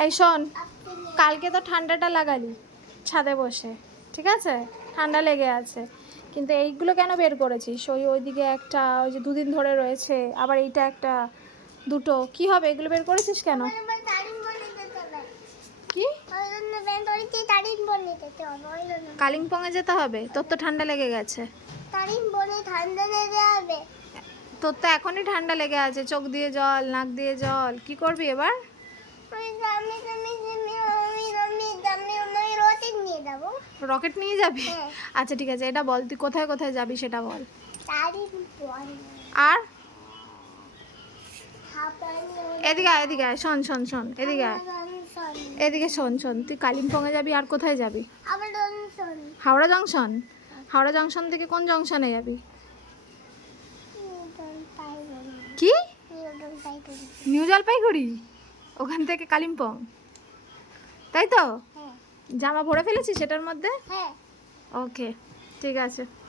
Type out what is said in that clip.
এই শোন, কালকে তো ঠান্ডাটা লাগালি ছাদে বসে, ঠিক আছে, ঠান্ডা লেগে আছে, কিন্তু এইগুলো কেন বের করেছিস? ওইদিকে একটা, ওই যে দুদিন ধরে রয়েছে, আবার এইটা একটা, দুটো, কি হবে এগুলো বের করেছিস কেন? কি কালিম্পংয়ে যেতে হবে? তোর তো ঠান্ডা লেগে গেছে। তোর তো এখনই ঠান্ডা লেগে আছে, চোখ দিয়ে জল, নাক দিয়ে জল, কি করবি এবার? রকেট নিয়ে যাবি? আচ্ছা ঠিক আছে, এটা বল তুই কোথায় কোথায় যাবি সেটা বল। আর এদিকে আয়, এদিকে আয়, শোন শোন শোন, এদিকে আয়, এদিকে শোন শোন, তুই কালিম্পংয়ে যাবি আর কোথায় যাবি? হাওড়া জংশন। হাওড়া জংশন থেকে কোন জংশনে যাবি? কি? নিউ জলপাইগুড়ি? ওখান থেকে কালিম্পং, তাই তো? জামা ভরে ফেলেছিস সেটার মধ্যে? ওকে, ঠিক আছে।